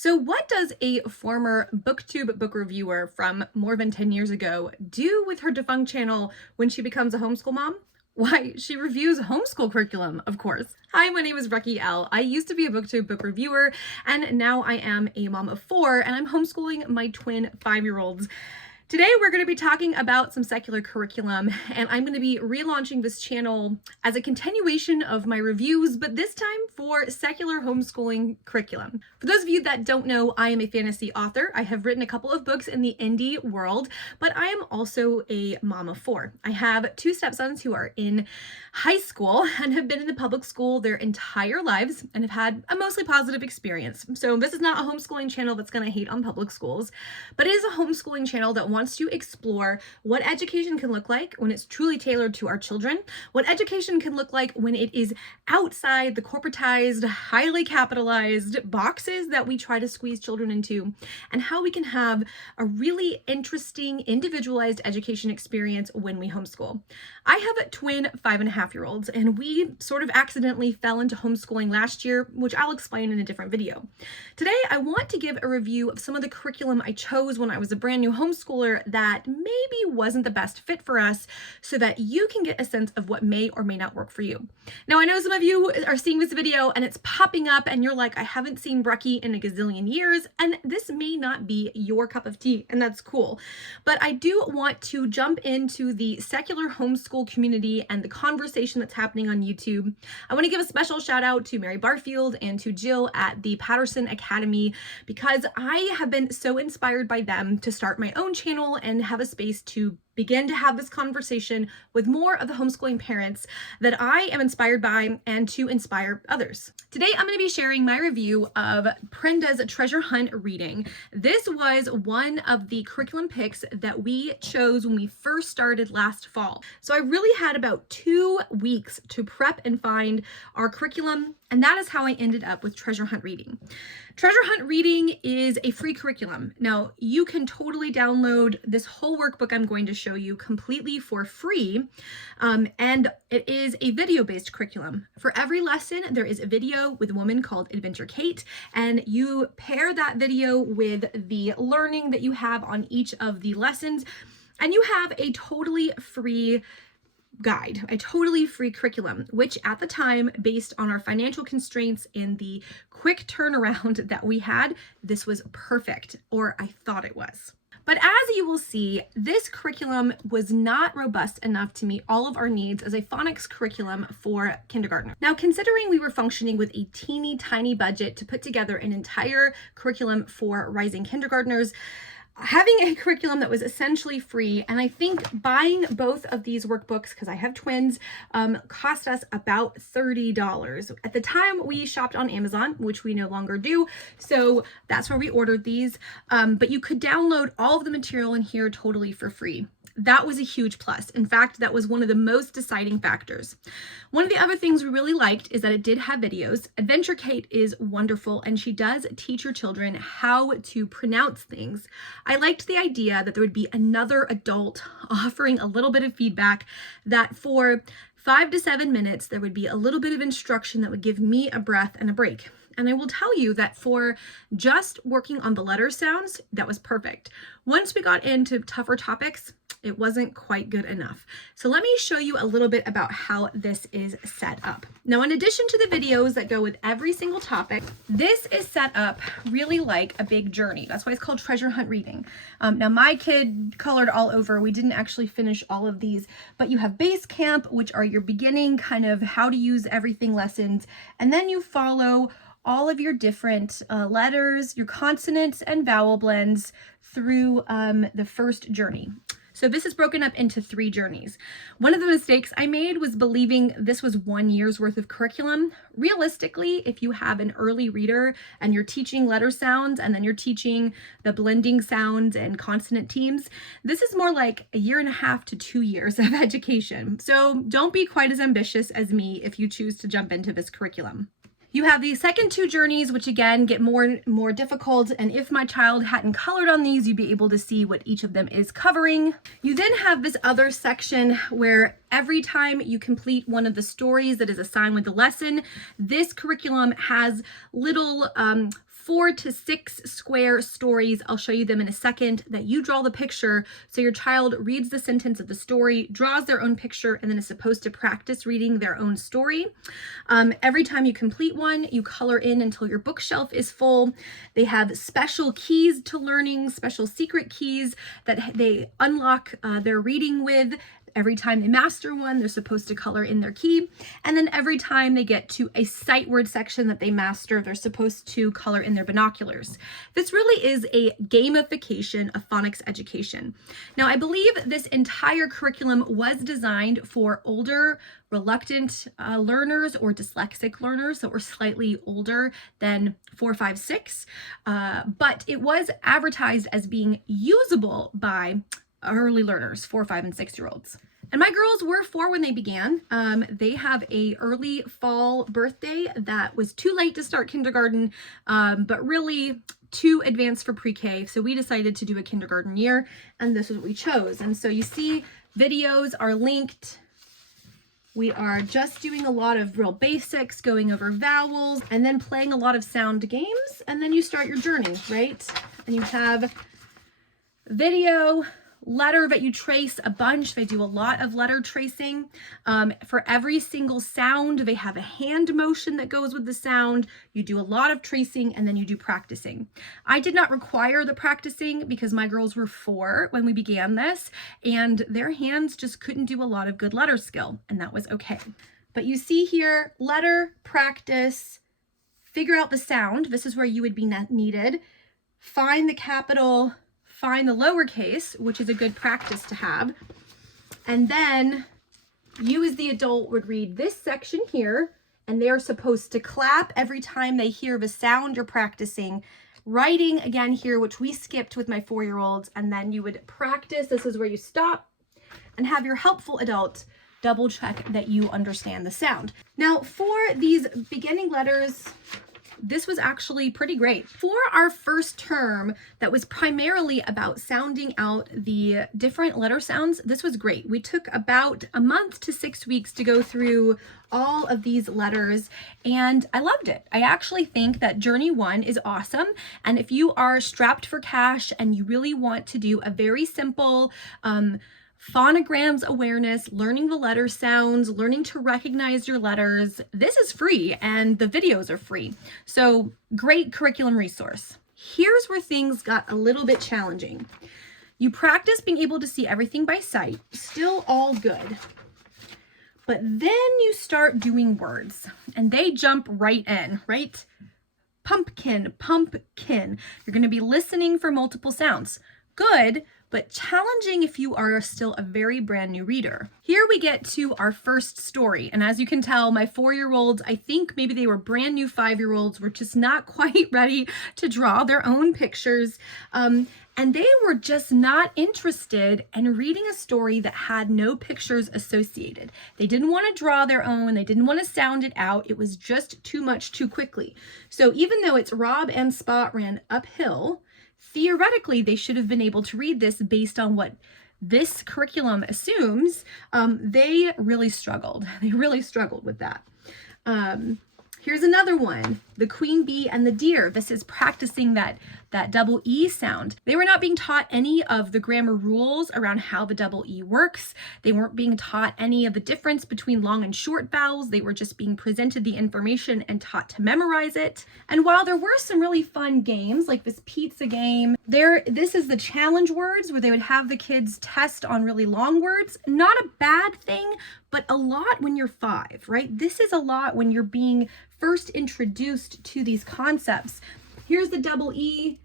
So, what does a former BookTube book reviewer from more than 10 years ago do with her defunct channel when she becomes a homeschool mom? Why, she reviews homeschool curriculum, of course. Hi, my name is Becky L. I used to be a BookTube book reviewer, and now I am a mom of four, and I'm homeschooling my twin 5-year-olds. Today, we're going to be talking about some secular curriculum, and I'm going to be relaunching this channel as a continuation of my reviews, but this time for secular homeschooling curriculum. For those of you that don't know, I am a fantasy author. I have written a couple of books in the indie world, but I am also a mom of four. I have two stepsons who are in high school and have been in the public school their entire lives and have had a mostly positive experience. So this is not a homeschooling channel that's going to hate on public schools, but it is a homeschooling channel that wants to explore what education can look like when it's truly tailored to our children, what education can look like when it is outside the corporatized, highly capitalized boxes that we try to squeeze children into, and how we can have a really interesting, individualized education experience when we homeschool. I have twin 5.5-year-olds, and we sort of accidentally fell into homeschooling last year, which I'll explain in a different video. Today, I want to give a review of some of the curriculum I chose when I was a brand new homeschooler that maybe wasn't the best fit for us, so that you can get a sense of what may or may not work for you. Now, I know some of you are seeing this video and it's popping up and you're like, I haven't seen Breckie in a gazillion years, and this may not be your cup of tea, and that's cool. But I do want to jump into the secular homeschool community and the conversation that's happening on YouTube. I want to give a special shout out to Mary Barfield and to Jill at the Patterson Academy, because I have been so inspired by them to start my own channel and have a space to begin to have this conversation with more of the homeschooling parents that I am inspired by and to inspire others. Today, I'm going to be sharing my review of Prenda's Treasure Hunt reading. This was one of the curriculum picks that we chose when we first started last fall. So I really had about 2 weeks to prep and find our curriculum, and that is how I ended up with Treasure Hunt reading. Treasure Hunt reading is a free curriculum. Now, you can totally download this whole workbook I'm going to show you completely for free, and it is a video-based curriculum. For every lesson, there is a video with a woman called Adventure Kate, and you pair that video with the learning that you have on each of the lessons, and you have a totally free guide, a totally free curriculum, which at the time, based on our financial constraints and the quick turnaround that we had, this was perfect, or I thought it was. But as you will see, this curriculum was not robust enough to meet all of our needs as a phonics curriculum for kindergarten. Now, considering we were functioning with a teeny tiny budget to put together an entire curriculum for rising kindergartners, having a curriculum that was essentially free, and I think buying both of these workbooks, because I have twins, cost us about $30. At the time, we shopped on Amazon, which we no longer do, so that's where we ordered these, but you could download all of the material in here totally for free. That was a huge plus. In fact, that was one of the most deciding factors. One of the other things we really liked is that it did have videos. Adventure Kate is wonderful, and she does teach her children how to pronounce things. I liked the idea that there would be another adult offering a little bit of feedback, that for 5 to 7 minutes, there would be a little bit of instruction that would give me a breath and a break. And I will tell you that for just working on the letter sounds, that was perfect. Once we got into tougher topics, it wasn't quite good enough. So let me show you a little bit about how this is set up. Now, in addition to the videos that go with every single topic, this is set up really like a big journey. That's why it's called Treasure Hunt reading. Now, my kid colored all over. We didn't actually finish all of these, but you have base camp, which are your beginning kind of how to use everything lessons. And then you follow all of your different letters, your consonants and vowel blends through the first journey. So this is broken up into 3 journeys. One of the mistakes I made was believing this was 1 year's worth of curriculum. Realistically, if you have an early reader and you're teaching letter sounds and then you're teaching the blending sounds and consonant teams, this is more like 1.5 to 2 years of education. So don't be quite as ambitious as me if you choose to jump into this curriculum. You have the second 2 journeys, which again get more and more difficult, and if my child hadn't colored on these, you'd be able to see what each of them is covering. You then have this other section where every time you complete one of the stories that is assigned with the lesson, this curriculum has little 4 to 6 square stories. I'll show you them in a second, that you draw the picture. So your child reads the sentence of the story, draws their own picture, and then is supposed to practice reading their own story. Every time you complete one, you color in until your bookshelf is full. They have special keys to learning, special secret keys that they unlock their reading with. Every time they master one, they're supposed to color in their key. And then every time they get to a sight word section that they master, they're supposed to color in their binoculars. This really is a gamification of phonics education. Now, I believe this entire curriculum was designed for older, reluctant learners or dyslexic learners that were slightly older than 4, 5, 6. But it was advertised as being usable by early learners, 4, 5, and 6-year-olds. And my girls were 4 when they began. They have a early fall birthday that was too late to start kindergarten, but really too advanced for pre-K. So we decided to do a kindergarten year, and this is what we chose. And so you see videos are linked. We are just doing a lot of real basics, going over vowels, and then playing a lot of sound games. And then you start your journey, right? And you have video, letter that you trace a bunch. They do a lot of letter tracing. For every single sound, they have a hand motion that goes with the sound. You do a lot of tracing, and then you do practicing. I did not require the practicing because my girls were 4 when we began this, and their hands just couldn't do a lot of good letter skill, and that was okay. But you see here, letter, practice, figure out the sound. This is where you would be needed. Find the capital, find the lowercase, which is a good practice to have. And then you as the adult would read this section here, and they're supposed to clap every time they hear the sound you're practicing. Writing again here, which we skipped with my 4-year-olds, and then you would practice. This is where you stop and have your helpful adult double check that you understand the sound. Now, for these beginning letters, this was actually pretty great. For our first term that was primarily about sounding out the different letter sounds, this was great. We took about a month to 6 weeks to go through all of these letters, and I loved it. I actually think that Journey 1 is awesome, and if you are strapped for cash and you really want to do a very simple phonograms awareness, learning the letter sounds, learning to recognize your letters, this is free, and the videos are free. So great curriculum resource. Here's where things got a little bit challenging. You practice being able to see everything by sight, still all good. But then you start doing words, and they jump right in, right? Pumpkin, pumpkin. You're going to be listening for multiple sounds. Good, but challenging if you are still a very brand new reader. Here we get to our first story. And as you can tell, my 4-year-olds, I think maybe they were brand new 5-year-olds, were just not quite ready to draw their own pictures. And they were just not interested in reading a story that had no pictures associated. They didn't want to draw their own. They didn't want to sound it out. It was just too much too quickly. So even though it's Rob and Spot ran uphill, theoretically, they should have been able to read this based on what this curriculum assumes. They really struggled. They really struggled with that. Here's another one, the queen bee and the deer. This is practicing that double E sound. They were not being taught any of the grammar rules around how the double E works. They weren't being taught any of the difference between long and short vowels. They were just being presented the information and taught to memorize it. And while there were some really fun games, like this pizza game, this is the challenge words where they would have the kids test on really long words. Not a bad thing, but a lot when you're 5, right? This is a lot when you're being first introduced to these concepts. Here's the double E,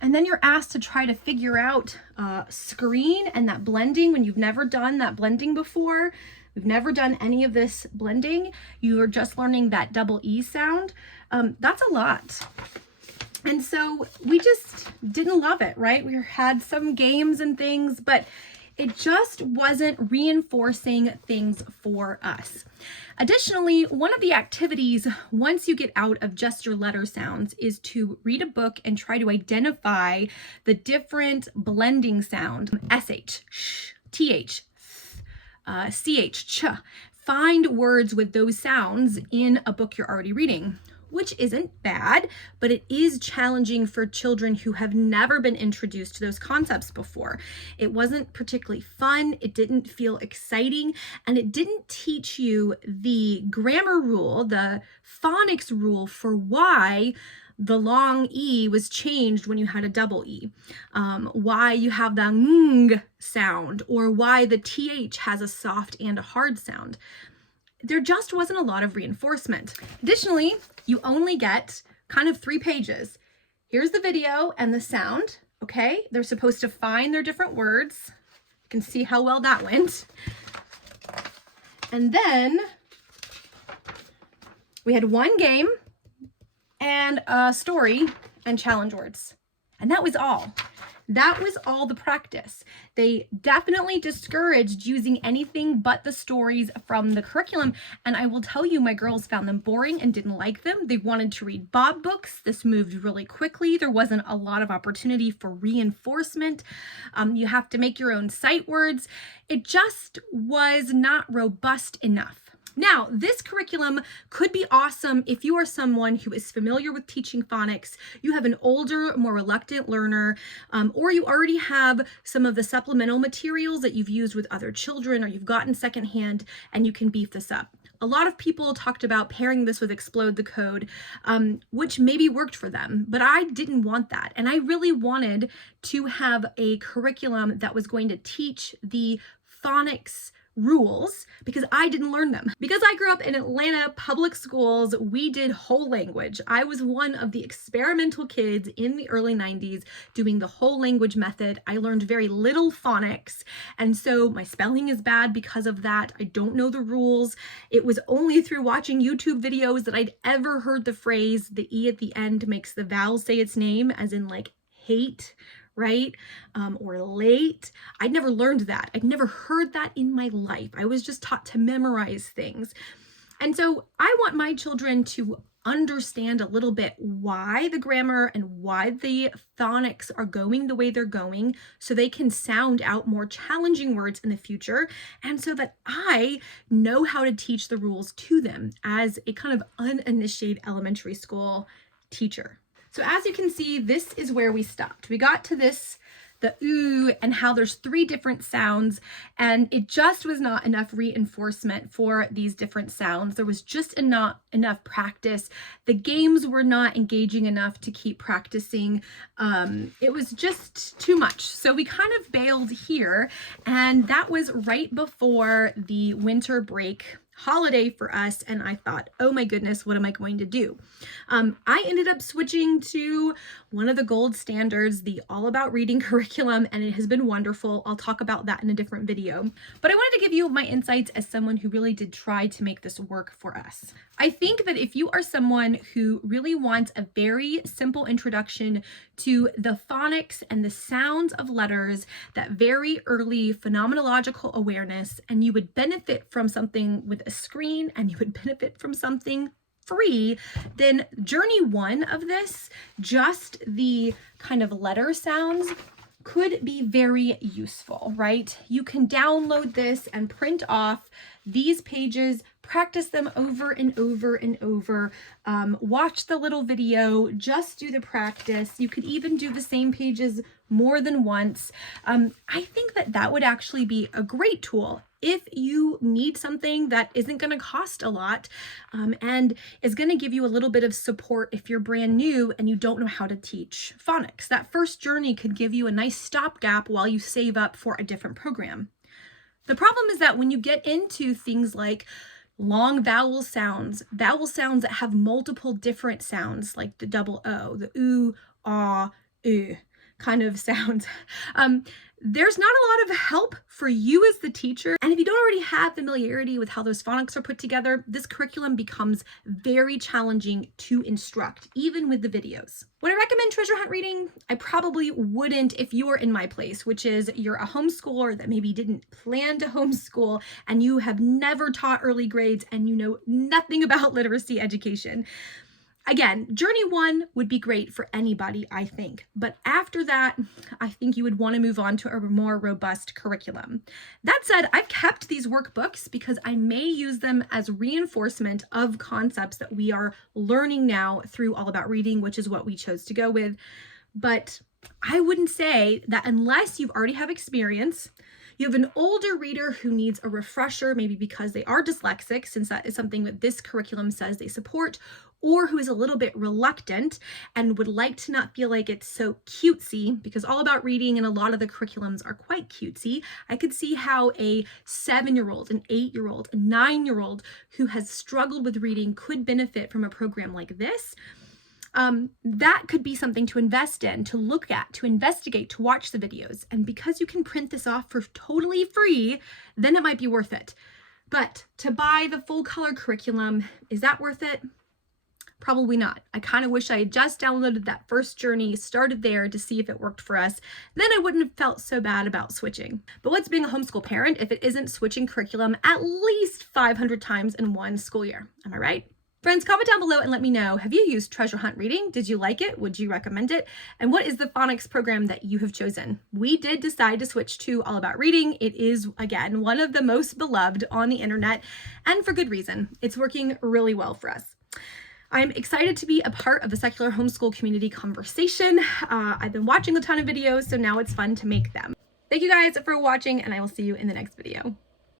and then you're asked to try to figure out screen and that blending when you've never done that blending before. We've never done any of this blending. You are just learning that double E sound. That's a lot. And so we just didn't love it, right? We had some games and things, but it just wasn't reinforcing things for us. Additionally, one of the activities, once you get out of just your letter sounds, is to read a book and try to identify the different blending sound. SH, sh, TH, CH, ch. Find words with those sounds in a book you're already reading. which isn't bad, but it is challenging for children who have never been introduced to those concepts before. It wasn't particularly fun, it didn't feel exciting, and it didn't teach you the grammar rule, the phonics rule for why the long E was changed when you had a double E, why you have the ng sound, or why the TH has a soft and a hard sound. There just wasn't a lot of reinforcement. Additionally, you only get kind of 3 pages. Here's the video and the sound, okay? They're supposed to find their different words. You can see how well that went. And then we had 1 game and a story and challenge words. And that was all. That was all the practice. They definitely discouraged using anything but the stories from the curriculum. And I will tell you, my girls found them boring and didn't like them. They wanted to read Bob books. This moved really quickly. There wasn't a lot of opportunity for reinforcement. You have to make your own sight words. It just was not robust enough. Now, this curriculum could be awesome if you are someone who is familiar with teaching phonics, you have an older, more reluctant learner, or you already have some of the supplemental materials that you've used with other children or you've gotten secondhand and you can beef this up. A lot of people talked about pairing this with Explode the Code, which maybe worked for them, but I didn't want that. And I really wanted to have a curriculum that was going to teach the phonics rules because I didn't learn them. Because I grew up in Atlanta public schools, we did whole language. I was one of the experimental kids in the early 90s doing the whole language method. I learned very little phonics, and so my spelling is bad because of that. I don't know the rules. It was only through watching YouTube videos that I'd ever heard the phrase, the E at the end makes the vowel say its name, as in like hate, right? Or late. I'd never learned that. I'd never heard that in my life. I was just taught to memorize things. And so I want my children to understand a little bit why the grammar and why the phonics are going the way they're going so they can sound out more challenging words in the future, and so that I know how to teach the rules to them as a kind of uninitiated elementary school teacher. So as you can see, this is where we stopped. We got to this, the ooh, and how there's 3 different sounds, and it just was not enough reinforcement for these different sounds. There was just not enough practice. The games were not engaging enough to keep practicing. It was just too much. So we kind of bailed here, and that was right before the winter break holiday for us, and I thought, oh my goodness, what am I going to do? I ended up switching to one of the gold standards, the All About Reading curriculum, and it has been wonderful. I'll talk about that in a different video, but I wanted to give you my insights as someone who really did try to make this work for us. I think that if you are someone who really wants a very simple introduction to the phonics and the sounds of letters, that very early phenomenological awareness, and you would benefit from something with a screen and you would benefit from something free, then journey 1 of this, just the kind of letter sounds, could be very useful, right? You can download this and print off these pages, practice them over and over and over, watch the little video, just do the practice. You could even do the same pages more than once. I think that that would actually be a great tool if you need something that isn't going to cost a lot and is going to give you a little bit of support if you're brand new and you don't know how to teach phonics. That first journey could give you a nice stopgap while you save up for a different program. The problem is that when you get into things like long vowel sounds that have multiple different sounds, like the double O, the oo, ah, kind of sounds, there's not a lot of help for you as the teacher. And if you don't already have familiarity with how those phonics are put together, this curriculum becomes very challenging to instruct, even with the videos. Would I recommend treasure hunt reading? I probably wouldn't if you were in my place, which is you're a homeschooler that maybe didn't plan to homeschool and you have never taught early grades and you know nothing about literacy education. Again, journey 1 would be great for anybody, I think. But after that, I think you would want to move on to a more robust curriculum. That said, I've kept these workbooks because I may use them as reinforcement of concepts that we are learning now through All About Reading, which is what we chose to go with. But I wouldn't say that unless you already have experience, you have an older reader who needs a refresher, maybe because they are dyslexic, since that is something that this curriculum says they support, or who is a little bit reluctant and would like to not feel like it's so cutesy, because All About Reading and a lot of the curriculums are quite cutesy. I could see how a 7-year-old, an 8-year-old, a 9-year-old who has struggled with reading could benefit from a program like this. That could be something to invest in, to look at, to investigate, to watch the videos. And because you can print this off for totally free, then it might be worth it. But to buy the full color curriculum, is that worth it? Probably not. I kind of wish I had just downloaded that first journey, started there to see if it worked for us. Then I wouldn't have felt so bad about switching. But what's being a homeschool parent if it isn't switching curriculum at least 500 times in one school year? Am I right? Friends, comment down below and let me know, have you used Treasure Hunt Reading? Did you like it? Would you recommend it? And what is the phonics program that you have chosen? We did decide to switch to All About Reading. It is, again, one of the most beloved on the internet, and for good reason. It's working really well for us. I'm excited to be a part of the secular homeschool community conversation. I've been watching a ton of videos, so now it's fun to make them. Thank you guys for watching, and I will see you in the next video.